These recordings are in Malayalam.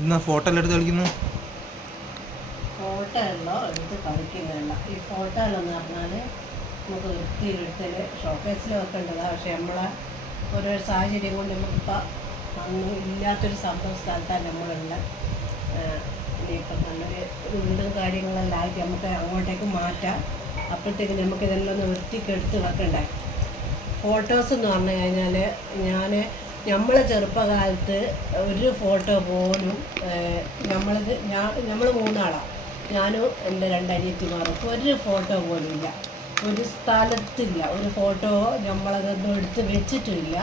ഇന്ന് ഫോട്ടോ എല്ലാം എടുത്ത് കളിക്കുന്നു. ഫോട്ടോ എല്ലാം എടുത്ത് കളിക്കുന്നില്ല. ഈ ഫോട്ടോയിലെന്ന് പറഞ്ഞാൽ നമുക്ക് വൃത്തിയിലെടുത്തിൽ ഷോക്കേസിൽ വെക്കേണ്ടതാണ്. പക്ഷെ നമ്മളെ ഓരോ സാഹചര്യം കൊണ്ട് നമുക്കിപ്പോൾ അന്ന് ഇല്ലാത്തൊരു സംഭവ സ്ഥലത്താണ് നമ്മളുള്ള. ഇനിയിപ്പം നല്ലൊരു വീടും കാര്യങ്ങളെല്ലാം ആയിട്ട് നമുക്ക് അങ്ങോട്ടേക്ക് മാറ്റാം. അപ്പോഴത്തേക്ക് നമുക്കിതെല്ലാം ഒന്ന് വൃത്തിക്കെടുത്ത് വെക്കണ്ടേ. ഫോട്ടോസ് എന്ന് പറഞ്ഞു കഴിഞ്ഞാൽ നമ്മളെ ചെറുപ്പകാലത്ത് ഒരു ഫോട്ടോ പോലും നമ്മൾ മൂന്നാളാണ്, ഞാനും എൻ്റെ രണ്ടനിയത്തിമാരും, ഒരു ഫോട്ടോ പോലും ഇല്ല, ഒരു സ്ഥലത്തില്ല, ഒരു ഫോട്ടോ നമ്മളതൊന്നും എടുത്ത് വെച്ചിട്ടില്ല.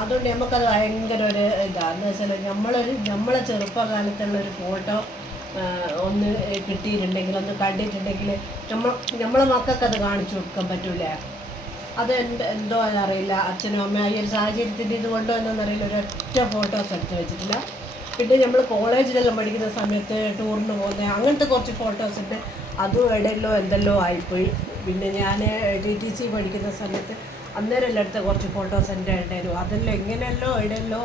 അതുകൊണ്ട് നമുക്കത് ഭയങ്കര ഒരു ഇതാണെന്ന് വെച്ചാൽ നമ്മളെ ചെറുപ്പകാലത്തുള്ളൊരു ഫോട്ടോ ഒന്ന് കിട്ടിയിട്ടുണ്ടെങ്കിൽ, ഒന്ന് കണ്ടിട്ടുണ്ടെങ്കിൽ നമ്മളെ മക്കൾക്കത് കാണിച്ചു കൊടുക്കാൻ പറ്റൂലേ. അത് എന്തോ അറിയില്ല, അച്ഛനും അമ്മ ഈ ഒരു സാഹചര്യത്തിൻ്റെ ഇത് കൊണ്ടോ എന്നറിയില്ല, ഒരൊറ്റ ഫോട്ടോസ് എടുത്ത് വെച്ചിട്ടില്ല. പിന്നെ നമ്മൾ കോളേജിലെല്ലാം പഠിക്കുന്ന സമയത്ത് ടൂറിന് പോകുന്ന അങ്ങനത്തെ കുറച്ച് ഫോട്ടോസ് ഉണ്ട്, അതും ഇടയിലോ എന്തെല്ലോ ആയിപ്പോയി. പിന്നെ ഞാൻ TTC പഠിക്കുന്ന സമയത്ത് അന്നേരം എല്ലാം എടുത്ത കുറച്ച് ഫോട്ടോസ് എൻ്റെ ഉണ്ടായിരുന്നു, അതെല്ലാം എങ്ങനെയല്ലോ ഇടയിലോ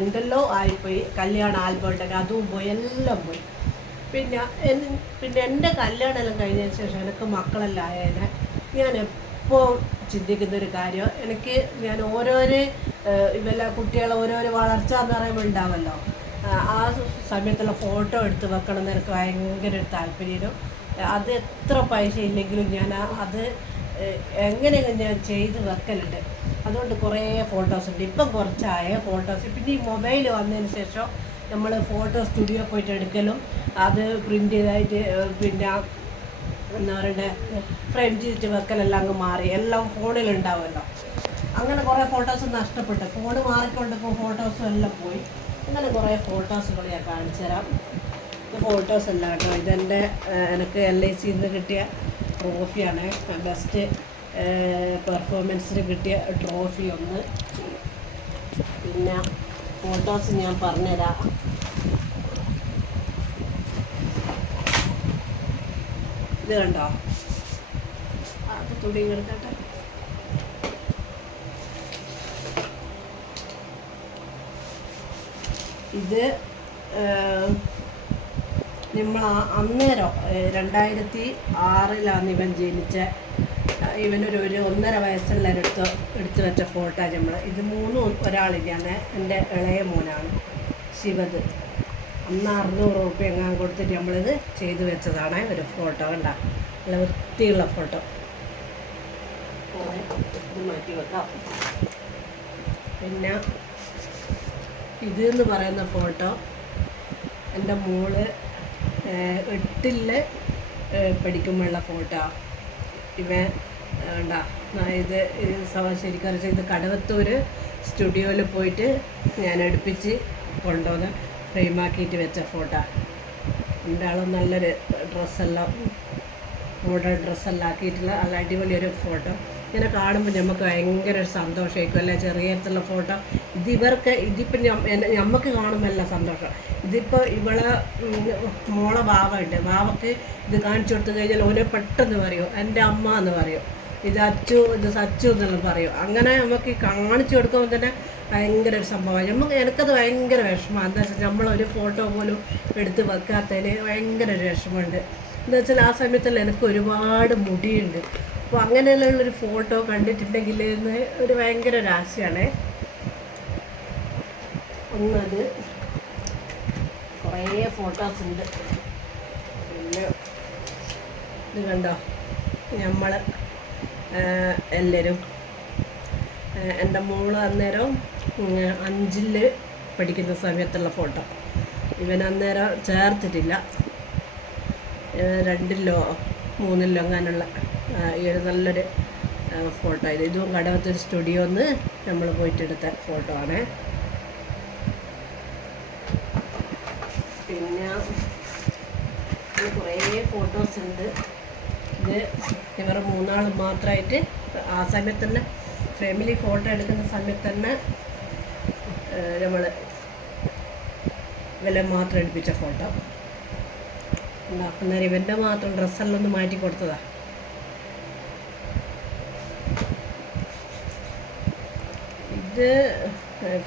എന്തെല്ലോ ആയിപ്പോയി. കല്യാണ ആൽബം ഉണ്ടെങ്കിൽ അതും പോയി, എല്ലാം പോയി. പിന്നെ എൻ്റെ കല്യാണം എല്ലാം കഴിഞ്ഞതിന് ശേഷം എനിക്ക് മക്കളെല്ലാം ആയതിനെ ഞാൻ ഇപ്പോൾ ചിന്തിക്കുന്നൊരു കാര്യം, ഞാൻ ഓരോരോ ഇവല്ല കുട്ടികളെ ഓരോരോ വളർച്ച എന്ന് പറയുമ്പോൾ ഉണ്ടാവുമല്ലോ, ആ സമയത്തുള്ള ഫോട്ടോ എടുത്ത് വെക്കണം എന്ന് എനിക്ക് ഭയങ്കര ഒരു താല്പര്യം. അത് എത്ര പൈസ ഇല്ലെങ്കിലും ഞാൻ അത് എങ്ങനെയെങ്കിലും ഞാൻ ചെയ്ത് വെക്കലുണ്ട്. അതുകൊണ്ട് കുറേ ഫോട്ടോസ് ഉണ്ട്. ഇപ്പം കുറച്ചായ ഫോട്ടോസ്. പിന്നെ ഈ മൊബൈൽ വന്നതിന് ശേഷം നമ്മൾ ഫോട്ടോ സ്റ്റുഡിയോ പോയിട്ട് എടുക്കലും അത് പ്രിൻ്റ് ചെയ്തായിട്ട് പിന്നെ എന്താ പറയണ്ടേ ഫ്രെയിം ചെയ്തിട്ട് വെക്കലെല്ലാം അങ്ങ് മാറി, എല്ലാം ഫോണിലുണ്ടാവുമല്ലോ. അങ്ങനെ കുറേ ഫോട്ടോസ് നഷ്ടപ്പെട്ടു, ഫോൺ മാറിക്കൊണ്ടിപ്പോൾ ഫോട്ടോസും എല്ലാം പോയി. അങ്ങനെ കുറേ ഫോട്ടോസുകൾ ഞാൻ കാണിച്ചു തരാം. ഇത് ഫോട്ടോസ് അല്ല കേട്ടോ, ഇതെൻ്റെ എനിക്ക് LICന്ന് കിട്ടിയ ട്രോഫിയാണ്. ബെസ്റ്റ് പെർഫോമൻസിന് കിട്ടിയ ട്രോഫി ഒന്ന്. പിന്നെ ഫോട്ടോസ് ഞാൻ പറഞ്ഞുതരാം. ഇത് കണ്ടോ, അത് തുണി എടുക്കട്ടെ. ഇത് നമ്മൾ അന്നേരം 2006 ഇവൻ ജനിച്ച, ഇവനൊരു 1.5 വയസ്സുള്ള എടുത്ത് വെച്ച ഫോട്ടോ നമ്മൾ. ഇത് മൂന്നും ഒരാളിലാണ്, എൻ്റെ ഇളയ മോനാണ് ശിവത്. അന്ന് 600 രൂപ എങ്ങാൻ കൊടുത്തിട്ട് നമ്മളിത് ചെയ്തു വെച്ചതാണ് ഒരു ഫോട്ടോ. കണ്ട, നല്ല വൃത്തിയുള്ള ഫോട്ടോ. ഇത് മാറ്റി വെക്കാം. പിന്നെ ഇതെന്ന് പറയുന്ന ഫോട്ടോ എൻ്റെ മോള് 8ൽ പഠിക്കുമ്പോഴുള്ള ഫോട്ടോ. ഇവൻ ഉണ്ടാ ഇത് ശരിക്കും ഇത് കടവത്തൂർ സ്റ്റുഡിയോയിൽ പോയിട്ട് ഞാൻ അടുപ്പിച്ച് കൊണ്ടുവന്ന് ഫ്രെയിമാക്കിയിട്ട് വെച്ച ഫോട്ടോ. എൻ്റെ ആളും നല്ലൊരു ഡ്രസ്സെല്ലാം മോഡേൺ ഡ്രസ്സെല്ലാം ആക്കിയിട്ടുള്ള നല്ല അടിപൊളിയൊരു ഫോട്ടോ. ഇങ്ങനെ കാണുമ്പോൾ നമുക്ക് ഭയങ്കര ഒരു സന്തോഷമായിരിക്കും അല്ലേ, ചെറിയത്തുള്ള ഫോട്ടോ. ഇതിപ്പം നമുക്ക് കാണുമ്പോൾ സന്തോഷം. ഇതിപ്പോൾ ഇവളെ മോളെ വാവുണ്ട്, വാവക്ക് ഇത് കാണിച്ചു കൊടുത്തു കഴിഞ്ഞാൽ ഓനെ പെട്ടെന്ന് പറയും എൻ്റെ അമ്മ എന്ന് പറയും, ഇത് അച്ചു, ഇത് സച്ചു എന്നെല്ലാം പറയും. അങ്ങനെ നമുക്ക് കാണിച്ചു കൊടുക്കുമ്പോൾ തന്നെ ഭയങ്കര ഒരു സംഭവമാണ്. എനിക്കത് ഭയങ്കര വിഷമമാണ്. എന്താ വെച്ചാൽ നമ്മളൊരു ഫോട്ടോ പോലും എടുത്ത് വെക്കാത്തതിന് ഭയങ്കര ഒരു വിഷമമുണ്ട്. എന്താ വെച്ചാൽ ആ സമയത്തല്ല എനിക്ക് ഒരുപാട് മുടിയുണ്ട്. അപ്പോൾ അങ്ങനെയുള്ളൊരു ഫോട്ടോ കണ്ടിട്ടുണ്ടെങ്കിൽ ഒരു ഭയങ്കര ഒരു ആശയാണ്. ഒന്നത് കുറേ ഫോട്ടോസ് ഉണ്ട്. പിന്നെ ഇത് കണ്ടോ, നമ്മൾ എല്ലാവരും, എൻ്റെ മോള് അന്നേരം 5ൽ പഠിക്കുന്ന സമയത്തുള്ള ഫോട്ടോ. ഇവൻ അന്നേരം ചേർത്തിട്ടില്ല, 2ലോ 3ലോ അങ്ങനെയുള്ള ഈ ഒരു നല്ലൊരു ഫോട്ടോ. ഇതും കടവത്തൊരു സ്റ്റുഡിയോന്ന് നമ്മൾ പോയിട്ടെടുത്ത ഫോട്ടോ ആണ്. പിന്നെ കുറേ ഫോട്ടോസ് ഉണ്ട്. ഇത് ഇവർ 3 മാത്രമായിട്ട് ആ സമയത്ത് തന്നെ ഫാമിലി ഫോട്ടോ എടുക്കുന്ന സമയത്ത് തന്നെ നമ്മൾ ഇവരെ മാത്രം എടുപ്പിച്ച ഫോട്ടോ. അന്നേരം ഇവൻ്റെ മാത്രം ഡ്രസ്സെല്ലാം ഒന്ന് മാറ്റി കൊടുത്തതാ. ഇത്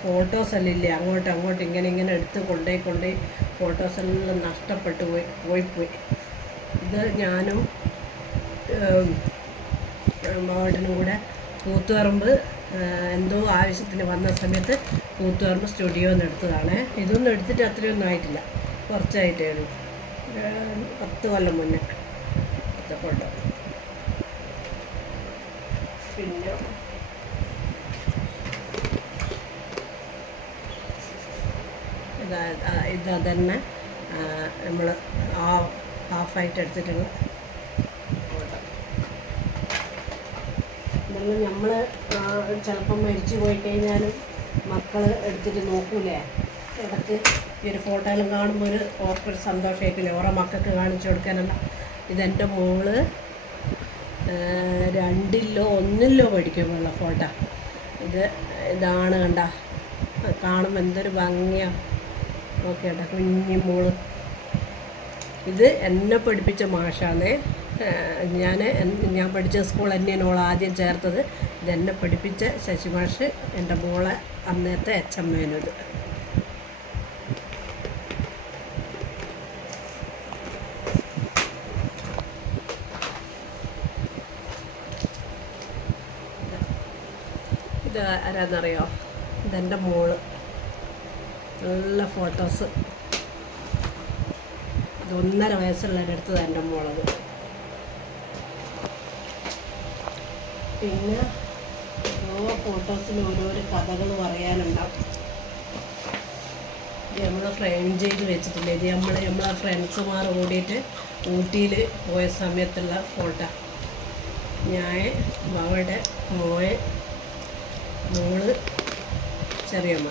ഫോട്ടോസെല്ലാം ഇല്ലേ അങ്ങോട്ടും അങ്ങോട്ടും ഇങ്ങനെ എടുത്ത് കൊണ്ടുപോയി ഫോട്ടോസെല്ലാം നഷ്ടപ്പെട്ടു പോയി. ഇത് ഞാനും മാവട്ടനും കൂടെ കൂത്തുപറമ്പ് എന്തോ ആവശ്യത്തിന് വന്ന സമയത്ത് കൂത്തുപറമ്പ് സ്റ്റുഡിയോയിൽ നിന്ന് എടുത്തതാണ്. ഇതൊന്നും എടുത്തിട്ട് അത്രയൊന്നും ആയിട്ടില്ല, കുറച്ചായിട്ടേ ഉള്ളൂ, 10 കൊല്ലം മുന്നേ എടുത്ത ഫോട്ടോ. പിന്നെ ഇതാ തന്നെ നമ്മൾ ഹാഫായിട്ട് എടുത്തിട്ടുള്ള ഫോട്ടോ. ഇതെല്ലാം നമ്മൾ ചിലപ്പം മരിച്ചു പോയി കഴിഞ്ഞാലും മക്കൾ എടുത്തിട്ട് നോക്കൂലേ, ഇടയ്ക്ക് ഈ ഒരു ഫോട്ടോയെല്ലാം കാണുമ്പോൾ ഒരു ഓർക്കൊരു സന്തോഷമായിട്ടില്ലേ, ഓരോ മക്കൾക്ക് കാണിച്ചു കൊടുക്കാനല്ല. ഇതെൻ്റെ മോള് 2-ലോ 1-ലോ പഠിക്കുമ്പോഴുള്ള ഫോട്ടോ. ഇതാണ് കണ്ട, കാണുമ്പോൾ എന്തൊരു ഭംഗിയാണ്. ഓക്കെ കേട്ടോ, കുഞ്ഞി മോള്. ഇത് എന്നെ പഠിപ്പിച്ച മാഷാണ്. ഞാൻ പഠിച്ച സ്കൂൾ തന്നെയാണ് ഓൾ ആദ്യം ചേർത്തത്. ഇതെന്നെ പഠിപ്പിച്ച ശശി മാഷ് എൻ്റെ മോളെ അന്നത്തെ എച്ചമ്മേനത്. ഇത് ആരാന്നറിയോ? ഇതെൻ്റെ മോള്. നല്ല ഫോട്ടോസ്. ഇത് 1.5 വയസ്സുള്ളവരെടുത്തത് എൻ്റെ മോളത്. പിന്നെ ഓരോ ഫോട്ടോസിന് ഓരോരോ കഥകൾ പറയാനുണ്ടാവും. നമ്മൾ ഫ്രെയിം ചെയ്ത് വെച്ചിട്ടില്ലേ, ഇത് നമ്മളെ ഫ്രണ്ട്സുമാർ കൂടിയിട്ട് ഊട്ടിയിൽ പോയ സമയത്തുള്ള ഫോട്ടോ. ഞാൻ അവളുടെ മോള് ചെറിയമ്മ.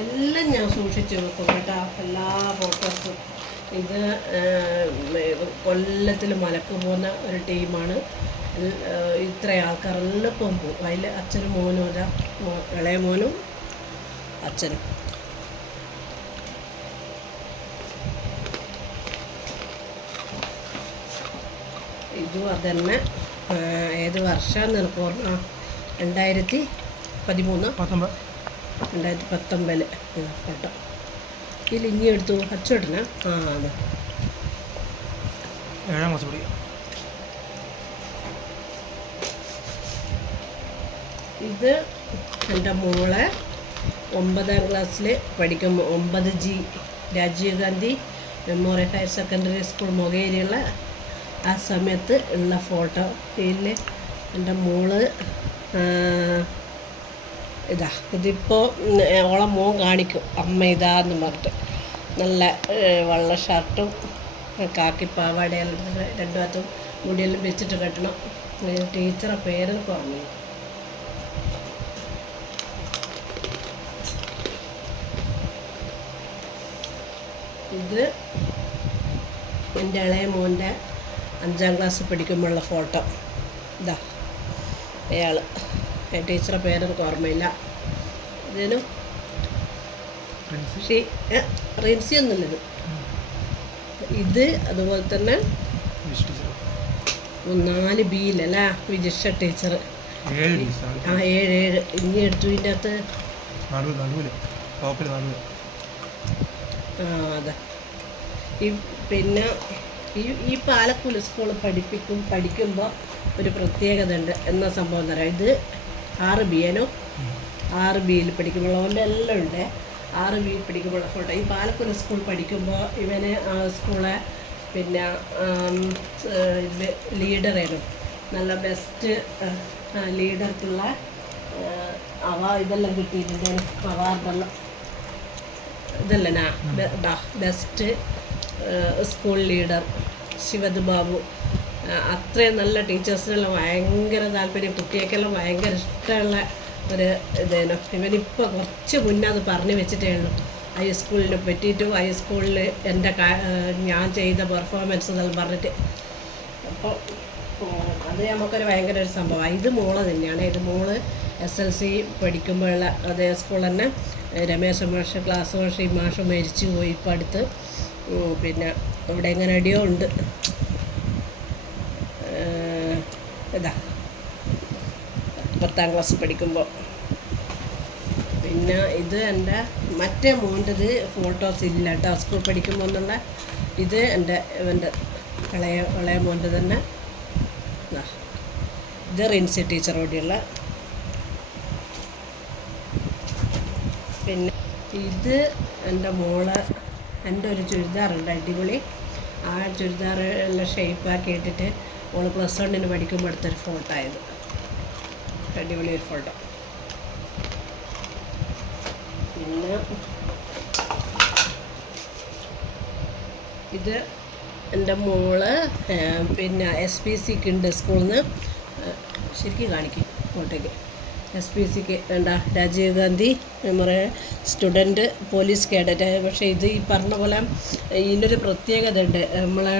എല്ലാം ഞാൻ സൂക്ഷിച്ച് വെക്കും കേട്ടോ, എല്ലാ ഫോട്ടോസും. ഇത് കൊല്ലത്തിൽ മലക്ക് പോകുന്ന ഒരു ടീമാണ്. ഇത്ര ആൾക്കാരെല്ലാം ഇപ്പം പോകും. അതിൽ അച്ഛനും മോനും അതാ, ഇളയ മോനും അച്ഛനും. ഇതും അതന്നെ. ഏത് വർഷമാണെന്ന് എനിക്ക് ഓർമ്മ, 2019 ഫോട്ടോ. ഇതിൽ ഇനി എടുത്തു അച്ചോട്ടനാ. അതെ, 7ാം ക്ലാസ് പഠിക്കും. ഇത് എൻ്റെ മോളെ 9ാം ക്ലാസ്സിൽ പഠിക്കുമ്പോൾ 9G Rajiv Gandhi memorial higher secondary school മൊകേരിയുള്ള ആ സമയത്ത് ഉള്ള ഫോട്ടോ. ഇതിൽ എൻ്റെ മോള് ഇതിപ്പോൾ ഓളെ മോൻ കാണിക്കും, അമ്മ ഇതാന്ന് പറഞ്ഞിട്ട്. നല്ല വെള്ള ഷർട്ടും കാക്കിപ്പാവാടയെല്ലാം 2 ഭാഗത്തും മുടിയെല്ലാം വെച്ചിട്ട് കെട്ടണം. ടീച്ചറെ പേര് പറഞ്ഞു. ഇത് എൻ്റെ ഇളയ മോൻ്റെ 5ാം ക്ലാസ് പഠിക്കുമ്പോഴുള്ള ഫോട്ടോ. ഇതാ അയാൾ, ടീച്ചറെ പേരെനിക്ക് ഓർമ്മയില്ല. ഇതിനും റിൻസി ഒന്നുമില്ലത്. ഇത് അതുപോലെ തന്നെ 4Bയിലല്ലേ വിജിഷ ടീച്ചർ. 7 ഇനി എടുത്തു. ഇതിൻ്റെ അകത്ത് അതെ. പിന്നെ ഈ പാലക്കുല സ്കൂൾ പഠിക്കുമ്പോൾ ഒരു പ്രത്യേകത ഉണ്ട്. എന്ന സംഭവം എന്ന് പറയാം, ഇത് 6B 6Bയിൽ പഠിക്കുമ്പോൾ അവൻ്റെ എല്ലാം ഉണ്ട്. 6Bയിൽ പഠിക്കുമ്പോൾ ഫോട്ടോ. ഈ പാലക്കുല സ്കൂൾ പഠിക്കുമ്പോൾ ഇവന് സ്കൂളെ പിന്നെ ലീഡറായിരുന്നു. നല്ല ബെസ്റ്റ് ലീഡർക്കുള്ള ഇതെല്ലാം കിട്ടിയിട്ടുണ്ട്, അവാർഡെല്ലാം. ഇതല്ലേ ബെസ്റ്റ് സ്കൂൾ ലീഡർ ശിവദ് ബാബു. അത്രയും നല്ല ടീച്ചേഴ്സിനെല്ലാം ഭയങ്കര താല്പര്യം, കുട്ടികൾക്കെല്ലാം ഭയങ്കര ഇഷ്ടമുള്ള ഒരു ഇതേനു. ഇവനിപ്പോൾ കുറച്ച് മുന്നേ അത് പറഞ്ഞു വെച്ചിട്ടേ ഉള്ളൂ ഹൈസ്കൂളിനെ പറ്റിയിട്ടും ഹൈസ്കൂളിൽ ഞാൻ ചെയ്ത പെർഫോമൻസ് എന്നെല്ലാം പറഞ്ഞിട്ട്. അപ്പോൾ അത് നമുക്കൊരു ഭയങ്കര ഒരു സംഭവമാണ്. ഇത് മോള് തന്നെയാണ്. ഇത് മോള് SLC പഠിക്കുമ്പോഴുള്ള അതേ സ്കൂൾ തന്നെ. രമേശ മാഷ് ക്ലാസ് മാഷ്, ഈ മാഷ് മരിച്ചു പോയി ഇപ്പം അടുത്ത്. പിന്നെ ഇവിടെ എങ്ങനെ അടിയോ ഉണ്ട്. ഇതാ 10ാം ക്ലാസ് പഠിക്കുമ്പോൾ. പിന്നെ ഇത് എൻ്റെ മറ്റേ മോൻ്റെത് ഫോട്ടോസ് ഇല്ല കേട്ടോ, സ്കൂൾ പഠിക്കുമ്പോൾ എന്നുള്ള. ഇത് എൻ്റെ ഇളയ മോൻ്റെ തന്നെ. ഇത് റിൻസി ടീച്ചറോടെയുള്ള. പിന്നെ ഇത് എൻ്റെ മോള്, എൻ്റെ ഒരു ചുരിദാറുണ്ട് അടിപൊളി. ആ ചുരിദാർ എല്ലാം ഷേപ്പാക്കി ഇട്ടിട്ട് മോള് +1 പഠിക്കുമ്പോൾ എടുത്തൊരു ഫോട്ടോ ആയത്. അടിപൊളി ഒരു ഫോട്ടോ. പിന്നെ ഇത് എൻ്റെ മോള് പിന്നെ SPCക്ക് ഉണ്ട് സ്കൂളിൽ നിന്ന്. ശരിക്കും കാണിക്കും ഫോട്ടോയ്ക്ക്. SPCക്ക് എന്താ Rajiv Gandhi memorial student police cadet. പക്ഷേ ഇത് ഈ പറഞ്ഞ പോലെ ഇതിനൊരു പ്രത്യേകത ഉണ്ട്. നമ്മളെ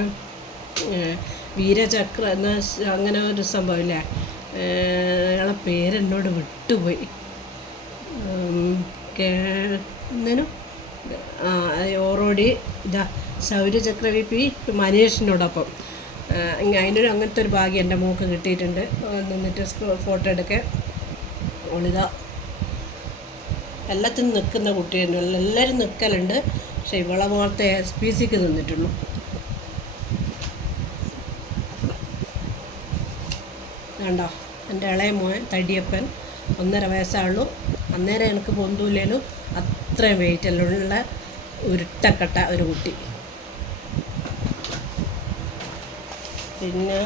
വീരചക്ര എന്ന അങ്ങനെ ഒരു സംഭവമില്ലേ, അയാളെ പേരെന്നോട് വിട്ടുപോയി. എന്തേനും ഓറോടി ഇതാ ശൗര്യചക്ര VP മനീഷിനോടൊപ്പം. അങ്ങനത്തെ ഒരു ഭാഗ്യം എൻ്റെ മോൾക്ക് കിട്ടിയിട്ടുണ്ട്. നിന്നിട്ട് ഫോട്ടോ എടുക്കാൻ. ഓളിതാ എല്ലാത്തിനും നിൽക്കുന്ന കുട്ടിയുണ്ട്, എല്ലാവരും നിൽക്കലുണ്ട്. പക്ഷെ ഇവളെ മോളത്തെ SPCക്ക് നിന്നിട്ടുള്ളൂ. വേണ്ടോ എൻ്റെ ഇളയ മോൻ തടിയപ്പൻ, 1.5 വയസ്സായുള്ളൂ. അന്നേരം എനിക്ക് പൊന്തൂല്ലേലും അത്രയും വെയിറ്റെല്ലാം ഉരുട്ടക്കട്ട ഒരു കുട്ടി. പിന്നെ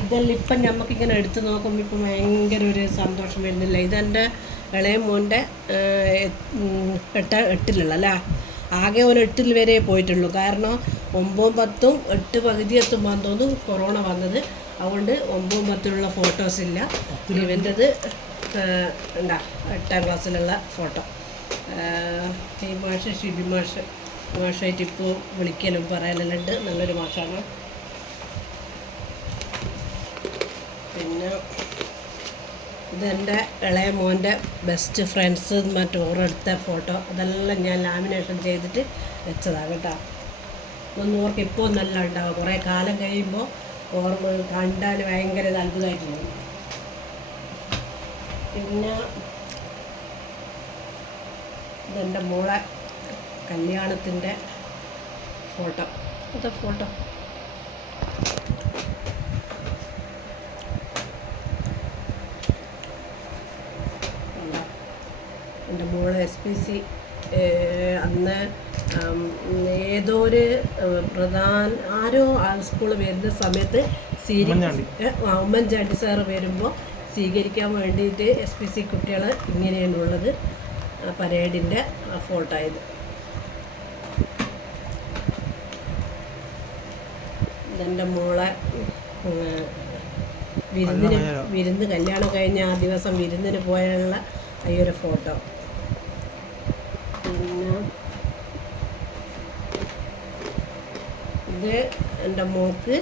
ഇതെല്ലാം ഇപ്പം നമുക്കിങ്ങനെ എടുത്ത് നോക്കുമ്പോൾ ഇപ്പം ഭയങ്കര ഒരു സന്തോഷം വരുന്നില്ല. ഇതെൻ്റെ ഇളയ മോൻ്റെ 8ലുള്ള അല്ലേ. ആകെ ഒരു 8 വരെ പോയിട്ടുള്ളൂ. കാരണം 9, 10, 8 പകുതി എത്തുമ്പോൾ തോന്നുന്നു കൊറോണ വന്നത്. അതുകൊണ്ട് 9, 10ലുള്ള ഫോട്ടോസ് ഇല്ല. ഇവൻ്റെത് ഉണ്ടാ 8ാം ക്ലാസ്സിലുള്ള ഫോട്ടോ. ഈ മാഷ് ഷിബി മാഷായിട്ട് ഇപ്പോൾ വിളിക്കലും പറയലെല്ലാം ഉണ്ട്. നല്ലൊരു മാഷാണ്. പിന്നെ ഇതെൻ്റെ ഇളയ മോൻ്റെ ബെസ്റ്റ് ഫ്രണ്ട്സ് ഓരെടുത്ത ഫോട്ടോ. അതെല്ലാം ഞാൻ ലാമിനേഷൻ ചെയ്തിട്ട് വെച്ചതാണ് കേട്ടോ. ഒന്നും ഓർക്ക് ഇപ്പോൾ നല്ല ഉണ്ടാവും. കുറേ കാലം കഴിയുമ്പോൾ ഓർമ്മ കണ്ടാൽ ഭയങ്കര അത്ഭുതമായിട്ട് തോന്നും. പിന്നെ ഇതെൻ്റെ മോളെ കല്യാണത്തിൻ്റെ ഫോട്ടോ. അത് ഫോട്ടോ എൻ്റെ മോള് SPC അന്ന് ഏതോ ഒരു ആരോ സ്കൂൾ വരുന്ന സമയത്ത് ഉമ്മൻചാണ്ടി സാറ് വരുമ്പോൾ സ്വീകരിക്കാൻ വേണ്ടിയിട്ട് SPC കുട്ടികൾ ഇങ്ങനെയാണുള്ളത്. പരേഡിൻ്റെ ഫോട്ടോ ഇത്. ഇതെൻ്റെ മോളെ വിരുന്ന് കല്യാണം കഴിഞ്ഞ ആ ദിവസം വിരുന്നിന് പോയുള്ള ഈ ഒരു ഫോട്ടോ. പിന്നെ ഇത് എൻ്റെ മോൾക്ക്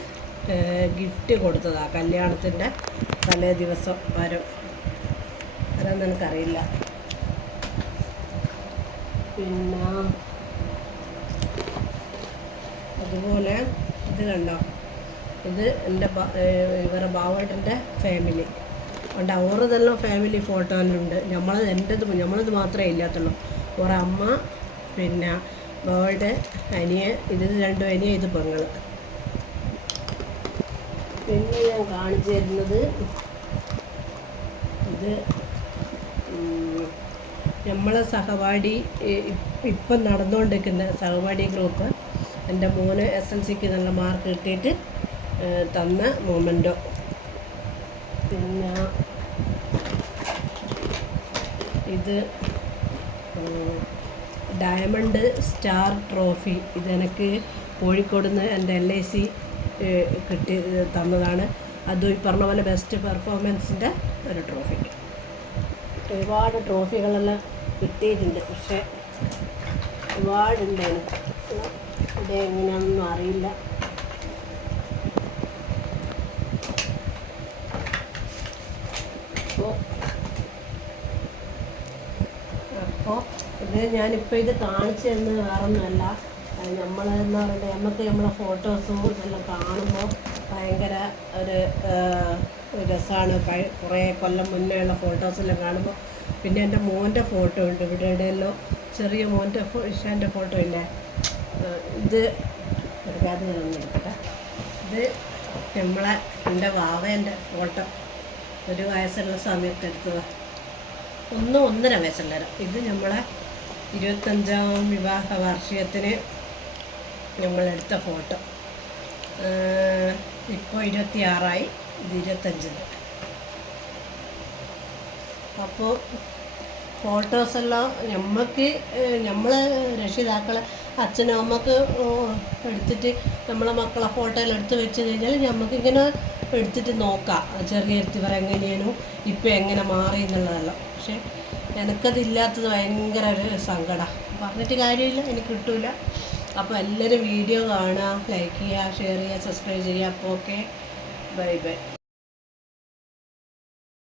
ഗിഫ്റ്റ് കൊടുത്തതാണ് കല്യാണത്തിൻ്റെ തലേ ദിവസം. ആരാന്ന് എനിക്കറിയില്ല. പിന്നെ അതുപോലെ ഇത് കണ്ടോ, ഇത് എൻ്റെ ഇവരുടെ ബാവേട്ടൻ്റെ ഫാമിലി ഉണ്ട്. അവരതെല്ലാം ഫാമിലി ഫോട്ടോയിലുണ്ട്. നമ്മളത് മാത്രമേ ഇല്ലാത്തുള്ളൂ. ഓരോ അമ്മ, പിന്നെ ബാവയുടെ അനിയൻ, ഇത് 2 അനിയൻ, ഇത് പെങ്ങള്. പിന്നെ ഞാൻ കാണിച്ചു തരുന്നത് ഇത് നമ്മളെ സഹപാഠി ഇപ്പം നടന്നുകൊണ്ടിരിക്കുന്ന സഹപാഠി ഗ്രൂപ്പ്. എൻ്റെ മോന് SLCക്ക് നല്ല മാർക്ക് കിട്ടിയിട്ട് തന്ന മൊമെൻ്റോ. പിന്നെ ഇത് ഡയമണ്ട് സ്റ്റാർ ട്രോഫി. ഇതെനിക്ക് കോഴിക്കോട് നിന്ന് എൻ്റെ LIC കിട്ടി തന്നതാണ്. അതും ഈ പറഞ്ഞ പോലെ ബെസ്റ്റ് പെർഫോമൻസിൻ്റെ ഒരു ട്രോഫി. ഒരുപാട് ട്രോഫികളെല്ലാം കിട്ടിയിട്ടുണ്ട്. പക്ഷേ ഒരുപാടുണ്ട്. ഇത് എങ്ങനെയാണെന്നൊന്നും അറിയില്ല. അപ്പോൾ ഇത് ഞാനിപ്പോൾ ഇത് കാണിച്ചു തരുന്നത് വേറൊന്നുമല്ല. നമ്മളെന്ന് പറയുന്നത് നമ്മളെ ഫോട്ടോസും ഇതെല്ലാം കാണുമ്പോൾ ഭയങ്കര ഒരു രസമാണ്. കുറേ കൊല്ലം മുന്നേ ഉള്ള ഫോട്ടോസെല്ലാം കാണുമ്പോൾ. പിന്നെ എൻ്റെ മോൻ്റെ ഫോട്ടോ ഉണ്ട് ഇവിടെ ഇടയല്ലോ, ചെറിയ മോൻ്റെ ഇഷാൻ്റെ ഫോട്ടോ ഇല്ലേ. ഇത് എടുക്കാതെ എടുക്കട്ടെ. ഇത് എൻ്റെ വാവേൻ്റെ ഫോട്ടോ, 1 വയസ്സുള്ള സമയത്ത് എടുത്തതാണ്. 1.5 വയസ്സുള്ള. ഇത് നമ്മളെ 25ാം വിവാഹ വാർഷികത്തിന് നമ്മളെടുത്ത ഫോട്ടോ. ഇപ്പോൾ 26ആയി, ഇത് 25. അപ്പോൾ ഫോട്ടോസെല്ലാം നമ്മൾ രക്ഷിതാക്കളെ അച്ഛനും അമ്മക്ക് എടുത്തിട്ട് നമ്മളെ മക്കളെ ഫോട്ടോയിൽ എടുത്ത് വെച്ച് കഴിഞ്ഞാൽ നമുക്കിങ്ങനെ എടുത്തിട്ട് നോക്കാം ചെറിയ ഇവർ എങ്ങനെയാണോ ഇപ്പം എങ്ങനെ മാറി എന്നുള്ളതല്ല. പക്ഷെ എനിക്കതില്ലാത്തത് ഭയങ്കര ഒരു സങ്കടം. പറഞ്ഞിട്ട് കാര്യമില്ല, എനിക്ക് കിട്ടില്ല. അപ്പോൾ എല്ലാവരും വീഡിയോ കാണുക, ലൈക്ക് ചെയ്യുക, ഷെയർ ചെയ്യുക, സബ്സ്ക്രൈബ് ചെയ്യുക. അപ്പോൾ ഓക്കെ, ബൈ ബൈ.